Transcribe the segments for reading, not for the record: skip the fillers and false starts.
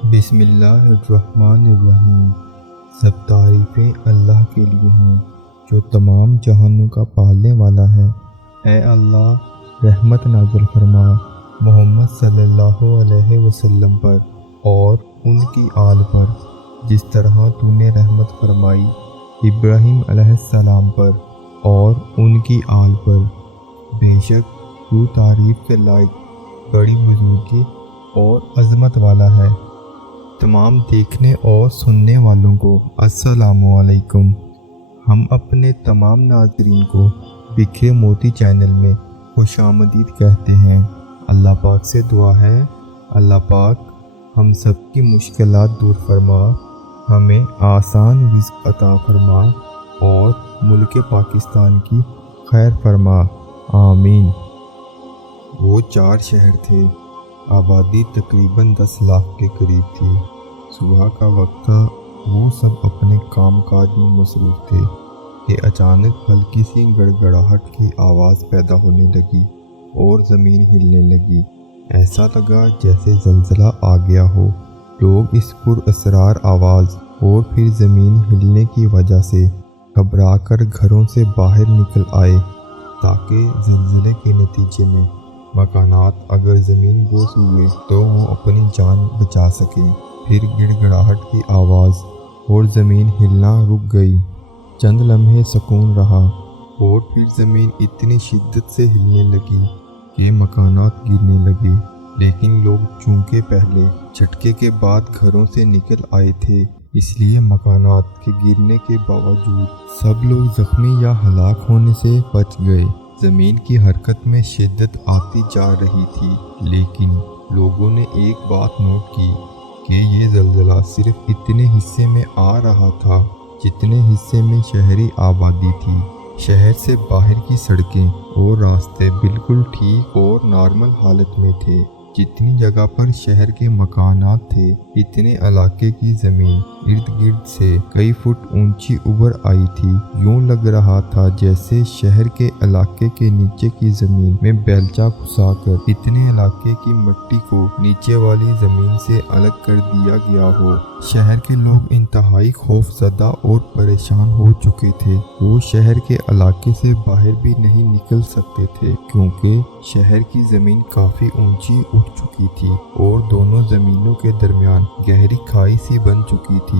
بسم اللہ الرحمن الرحیم۔ سب تعریفیں اللہ کے لیے ہیں جو تمام جہانوں کا پالنے والا ہے۔ اے اللہ، رحمت نازل فرما محمد صلی اللہ علیہ وسلم پر اور ان کی آل پر، جس طرح تو نے رحمت فرمائی ابراہیم علیہ السلام پر اور ان کی آل پر۔ بے شک تو تعریف کے لائق بڑی بزرگی اور عظمت والا ہے۔ تمام دیکھنے اور سننے والوں کو السلام علیکم۔ ہم اپنے تمام ناظرین کو بکھرے موتی چینل میں خوش آمدید کہتے ہیں۔ اللہ پاک سے دعا ہے، اللہ پاک ہم سب کی مشکلات دور فرما، ہمیں آسان رزق عطا فرما اور ملک پاکستان کی خیر فرما، آمین۔ وہ 4 شہر تھے، آبادی تقریباً 10 لاکھ کے قریب تھی۔ صبح کا وقت تھا، وہ سب اپنے کام کاج میں مصروف تھے کہ اچانک ہلکی سی گڑگڑاہٹ کی آواز پیدا ہونے لگی اور زمین ہلنے لگی۔ ایسا لگا جیسے زلزلہ آ گیا ہو۔ لوگ اس پر اسرار آواز اور پھر زمین ہلنے کی وجہ سے گھبرا کر گھروں سے باہر نکل آئے تاکہ زلزلے کے نتیجے میں مکانات اگر زمین بوس ہوئے تو وہ اپنی جان بچا سکیں۔ پھر گڑ گڑاہٹ کی آواز اور زمین ہلنا رک گئی۔ چند لمحے سکون رہا اور پھر زمین اتنی شدت سے ہلنے لگی کہ مکانات گرنے لگے، لیکن لوگ چونکہ پہلے جھٹکے کے بعد گھروں سے نکل آئے تھے، اس لیے مکانات کے گرنے کے باوجود سب لوگ زخمی یا ہلاک ہونے سے بچ گئے۔ زمین کی حرکت میں شدت آتی جا رہی تھی، لیکن لوگوں نے ایک بات نوٹ کی کہ یہ زلزلہ صرف اتنے حصے میں آ رہا تھا جتنے حصے میں شہری آبادی تھی۔ شہر سے باہر کی سڑکیں اور راستے بالکل ٹھیک اور نارمل حالت میں تھے۔ جتنی جگہ پر شہر کے مکانات تھے، اتنے علاقے کی زمین ارد گرد سے کئی فٹ اونچی ابھر آئی تھی۔ یوں لگ رہا تھا جیسے شہر کے علاقے کے نیچے کی زمین میں بیلچہ گھسا کر اتنے علاقے کی مٹی کو نیچے والی زمین سے الگ کر دیا گیا ہو۔ شہر کے لوگ انتہائی خوف زدہ اور پریشان ہو چکے تھے۔ وہ شہر کے علاقے سے باہر بھی نہیں نکل سکتے تھے کیونکہ شہر کی زمین کافی اونچی اٹھ چکی تھی اور دونوں زمینوں کے درمیان گہری کھائی سی بن چکی تھی۔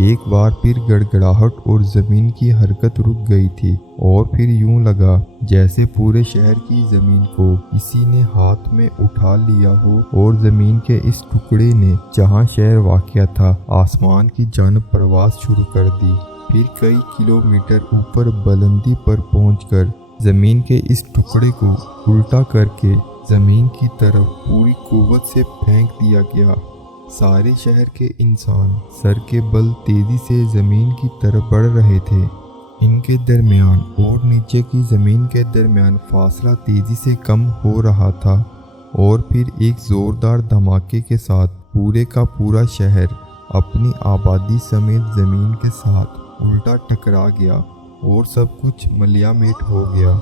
ایک بار پھر گڑگڑاہٹ اور زمین کی حرکت رک گئی تھی اور پھر یوں لگا جیسے پورے شہر کی زمین کو کسی نے ہاتھ میں اٹھا لیا ہو اور زمین کے اس ٹکڑے نے جہاں شہر واقع تھا آسمان کی جانب پرواز شروع کر دی۔ پھر کئی کلومیٹر اوپر بلندی پر پہنچ کر زمین کے اس ٹکڑے کو الٹا کر کے زمین کی طرف پوری قوت سے پھینک دیا گیا۔ سارے شہر کے انسان سر کے بل تیزی سے زمین کی طرف بڑھ رہے تھے۔ ان کے درمیان اور نیچے کی زمین کے درمیان فاصلہ تیزی سے کم ہو رہا تھا اور پھر ایک زوردار دھماکے کے ساتھ پورے کا پورا شہر اپنی آبادی سمیت زمین کے ساتھ الٹا ٹکرا گیا اور سب کچھ ملیا میٹ ہو گیا۔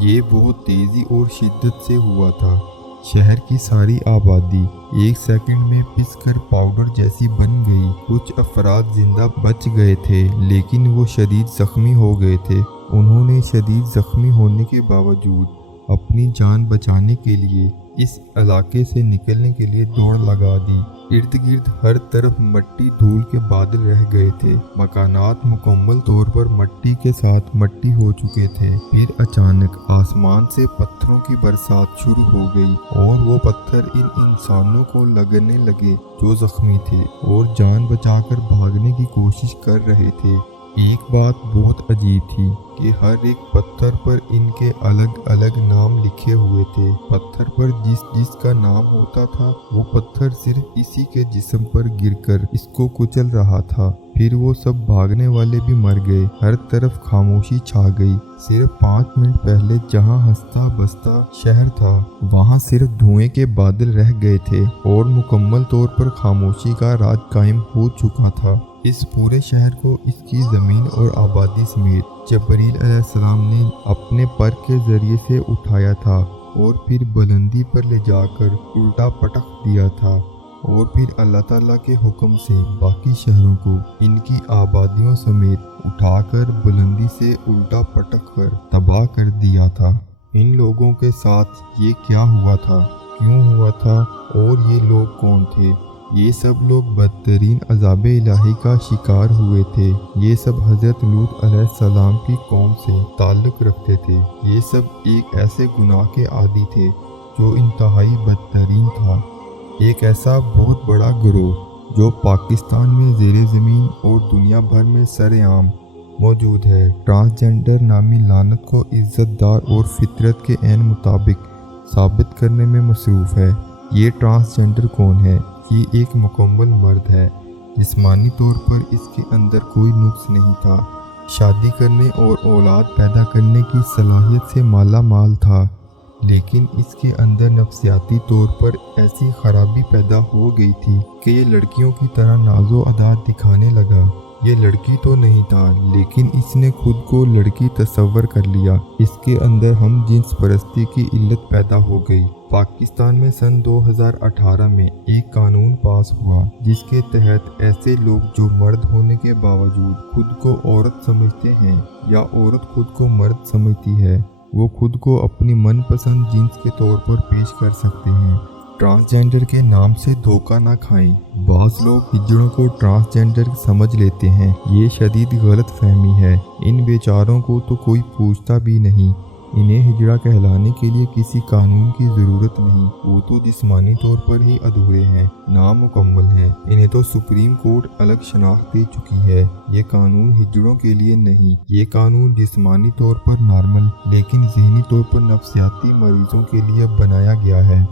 یہ بہت تیزی اور شدت سے ہوا تھا۔ شہر کی ساری آبادی ایک سیکنڈ میں پس کر پاؤڈر جیسی بن گئی۔ کچھ افراد زندہ بچ گئے تھے لیکن وہ شدید زخمی ہو گئے تھے۔ انہوں نے شدید زخمی ہونے کے باوجود اپنی جان بچانے کے لیے اس علاقے سے نکلنے کے لیے دوڑ لگا دی۔ ارد گرد ہر طرف مٹی دھول کے بادل رہ گئے تھے۔ مکانات مکمل طور پر مٹی کے ساتھ مٹی ہو چکے تھے۔ پھر اچانک آسمان سے پتھروں کی برسات شروع ہو گئی اور وہ پتھر ان انسانوں کو لگنے لگے جو زخمی تھے اور جان بچا کر بھاگنے کی کوشش کر رہے تھے۔ ایک بات بہت عجیب تھی کہ ہر ایک پتھر پر ان کے الگ الگ نام لکھے ہوئے تھے۔ پتھر پر جس کا نام ہوتا تھا وہ پتھر صرف اسی کے جسم پر گر کر اس کو کچل رہا تھا۔ پھر وہ سب بھاگنے والے بھی مر گئے۔ ہر طرف خاموشی چھا گئی۔ صرف 5 منٹ پہلے جہاں ہنستا بستا شہر تھا وہاں صرف دھوئیں کے بادل رہ گئے تھے اور مکمل طور پر خاموشی کا راج قائم ہو چکا تھا۔ اس پورے شہر کو اس کی زمین اور آبادی سمیت جبرائیل علیہ السلام نے اپنے پر کے ذریعے سے اٹھایا تھا اور پھر بلندی پر لے جا کر الٹا پٹک دیا تھا और फिर अल्लाह ताला के हुक्म से बाकी शहरों को इनकी आबादियों समेत उठाकर बुलंदी से उल्टा पटक कर तबाह कर दिया था। इन लोगों के साथ ये क्या हुआ था, क्यों हुआ था और ये लोग कौन थे? ये सब लोग बदतरीन अज़ाब इलाही का शिकार हुए थे। ये सब हज़रत लूत अलैहिस्सलाम की कौम से ताल्लुक़ रखते थे। ये सब एक ऐसे गुनाह के आदी थे जो इंतहाई बदतरीन था। एक ऐसा बहुत बड़ा गिरोह जो पाकिस्तान में ज़ेरे ज़मीन और दुनिया भर में सरेआम मौजूद है, ट्रांसजेंडर नामी लानत को इज़्ज़तदार और फितरत के ऐन मुताबिक साबित करने में मसरूफ़ है। ये ट्रांसजेंडर कौन है? ये एक मुकम्मल मर्द है। जिस्मानी तौर पर इसके अंदर कोई नुक्स नहीं था। शादी करने और औलाद पैदा करने की सलाहियत से माला माल था, लेकिन इसके अंदर नफ्सियाती तौर पर ऐसी खराबी पैदा हो गई थी कि ये लड़कियों की तरह नाज़ो अदा दिखाने लगा। ये लड़की तो नहीं था, लेकिन इसने खुद को लड़की तस्वर कर लिया। इसके अंदर हम जिन्स परस्ती की इल्लत पैदा हो गई। पाकिस्तान में सन 2018 में एक कानून पास हुआ जिसके तहत ऐसे लोग जो मर्द होने के बावजूद खुद को औरत समझते हैं या औरत खुद को मर्द समझती है, वो खुद को अपनी मनपसंद जिन्स के तौर पर पेश कर सकते हैं। ट्रांसजेंडर के नाम से धोखा ना खाएं। बाज़ लोग हिजड़ों को ट्रांसजेंडर समझ लेते हैं। ये शदीद गलत फहमी है। इन बेचारों को तो कोई पूछता भी नहीं। इन्हें हिजड़ा कहलाने के लिए किसी कानून की ज़रूरत नहीं। वो तो जिस्मानी तौर पर ही अधूरे हैं, नामुकम्मल हैं। इन्हें तो सुप्रीम कोर्ट अलग शनाख्त दे चुकी है। ये कानून हिजड़ों के लिए नहीं। ये कानून जिस्मानी तौर पर नॉर्मल लेकिन ज़हनी तौर पर नफ्सियाती मरीजों के लिए बनाया गया है।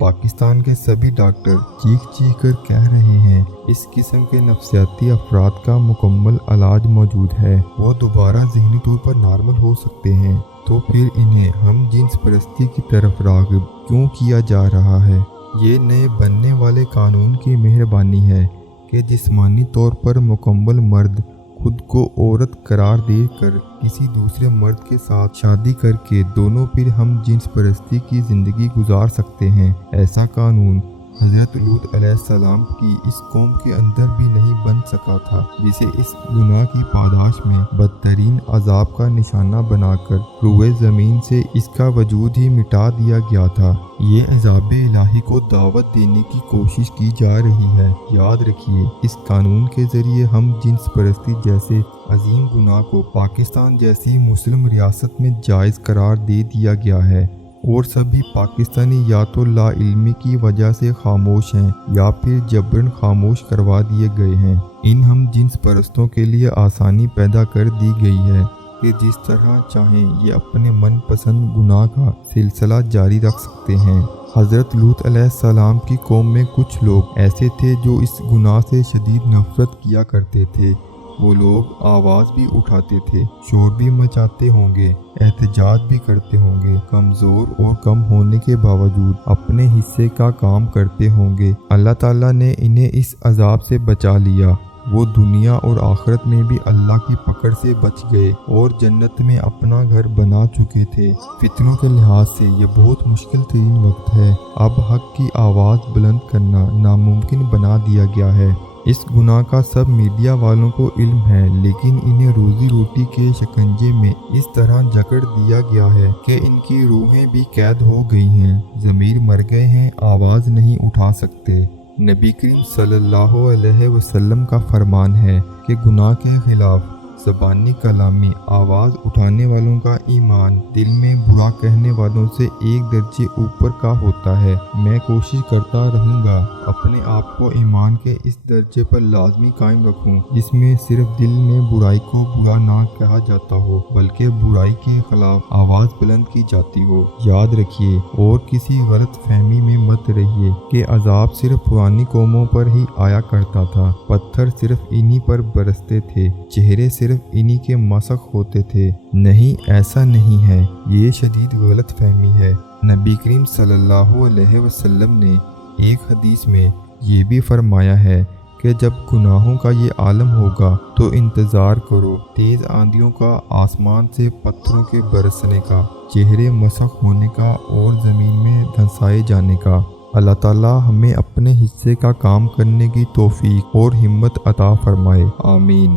पाकिस्तान के सभी डॉक्टर चीख चीख कर कह रहे हैं इस किस्म के नफ्सियाती अफराद का मुकम्मल इलाज मौजूद है। वो दोबारा ज़हनी तौर पर नॉर्मल हो सकते हैं। तो फिर इन्हें हम जिन्स परस्ती की तरफ राग़िब क्यों किया जा रहा है? ये नए बनने वाले कानून की मेहरबानी है कि जिस्मानी तौर पर मुकम्मल मर्द खुद को औरत करार देकर किसी दूसरे मर्द के साथ शादी करके दोनों फिर हम जिन्स परस्ती की ज़िंदगी गुजार सकते हैं। ऐसा कानून हज़रत लूत अलैहिस्सलाम की इस कौम के अंदर भी नहीं बन सका था, जिसे इस गुनाह की पादाश में बदतरीन अजाब का निशाना बनाकर रूए ज़मीन से इसका वजूद ही मिटा दिया गया था। ये अजाब इलाही को दावत देने की कोशिश की जा रही है। याद रखिए, इस कानून के ज़रिए हम जिन्स परस्ती जैसे अजीम गुनाह को पाकिस्तान जैसी मुस्लिम रियासत में जायज़ करार दे दिया गया है और सभी पाकिस्तानी या तो लाइल्मी की वजह से खामोश हैं या फिर जबरन खामोश करवा दिए गए हैं। इन हम जिन्स परस्तों के लिए आसानी पैदा कर दी गई है कि जिस तरह चाहें ये अपने मनपसंद गुनाह का सिलसिला जारी रख सकते हैं। हज़रत लूत अलैहिस्सलाम की कौम में कुछ लोग ऐसे थे जो इस गुनाह से शदीद नफरत किया करते थे। वो लोग आवाज़ भी उठाते थे, शोर भी मचाते होंगे, एहतजाज भी करते होंगे, कमज़ोर और कम होने के बावजूद अपने हिस्से का काम करते होंगे। अल्लाह ताला ने इन्हें इस अजाब से बचा लिया। वो दुनिया और आखिरत में भी अल्लाह की पकड़ से बच गए और जन्नत में अपना घर बना चुके थे। फितनों के लिहाज से ये बहुत मुश्किल तरीन वक्त है। अब हक की आवाज़ बुलंद करना नामुमकिन बना दिया गया है। इस गुनाह का सब मीडिया वालों को इल्म है, लेकिन इन्हें रोजी रोटी के शिकंजे में इस तरह जकड़ दिया गया है कि इनकी रूहें भी कैद हो गई हैं, ज़मीर मर गए हैं, आवाज़ नहीं उठा सकते। नबी करीम सल्लल्लाहु अलैहि वसल्लम का फरमान है कि गुनाह के खिलाफ ज़बानी कलामी आवाज़ उठाने वालों का ईमान दिल में बुरा कहने वालों से एक दर्जे ऊपर का होता है। मैं कोशिश करता रहूँगा अपने आप को ईमान के इस दर्जे पर लाजमी कायम रखूँ जिसमें सिर्फ दिल में बुराई को बुरा ना कहा जाता हो बल्कि बुराई के खिलाफ आवाज़ बुलंद की जाती हो। याद रखिए और किसी गलत फहमी में मत रहिए कि अजाब सिर्फ पुरानी कौमों पर ही आया करता था। पत्थर सिर्फ इन्हीं पर बरसते थे, चेहरे सिर्फ इन्हीं के मसख होते थे। नहीं, ऐसा नहीं है। ये शदीद गलत फहमी है। नबी करीम सल्लल्लाहु अलैहि वसल्लम ने एक हदीस में ये भी फरमाया है कि जब गुनाहों का ये आलम होगा तो इंतज़ार करो तेज़ आंधियों का, आसमान से पत्थरों के बरसने का, चेहरे मसख होने का और ज़मीन में धंसाए जाने का। اللہ ताला हमें अपने हिस्से का काम करने की तौफीक और हिम्मत अता फरमाए, आमीन।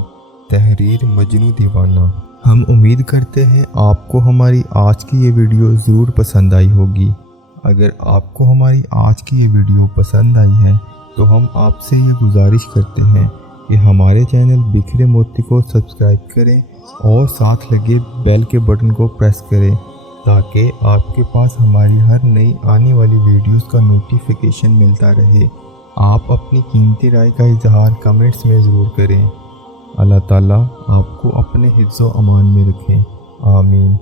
तहरीर मजनू दीवाना। हम उम्मीद करते हैं आपको हमारी आज की ये वीडियो ज़रूर पसंद आई होगी। अगर आपको हमारी आज की ये वीडियो पसंद आई है तो हम आपसे ये गुजारिश करते हैं कि हमारे चैनल बिखरे मोती को सब्सक्राइब करें और साथ लगे बेल के बटन को प्रेस करें ताकि आपके पास हमारी हर नई आने वाली वीडियोस का नोटिफिकेशन मिलता रहे। आप अपनी कीमती राय का इजहार कमेंट्स में ज़रूर करें। अल्लाह ताला आपको अपने हिफ्ज़-ओ-अमान में रखें, आमीन।